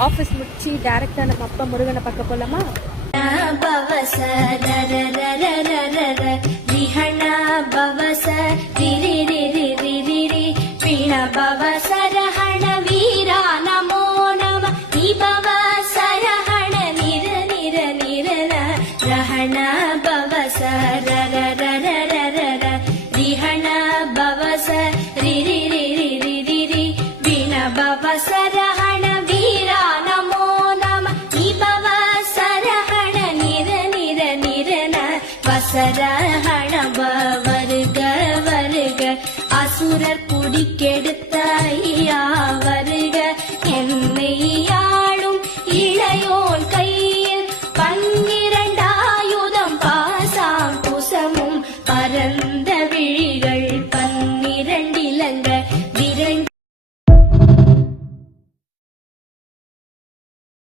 Office முடிச்சு டைரக்டா நம்ம அப்பா முருகனை பார்க்க போலாமா? சரஹண வருக வருக அசுரர் குடிக்கெடுத்த ஐயா வருக.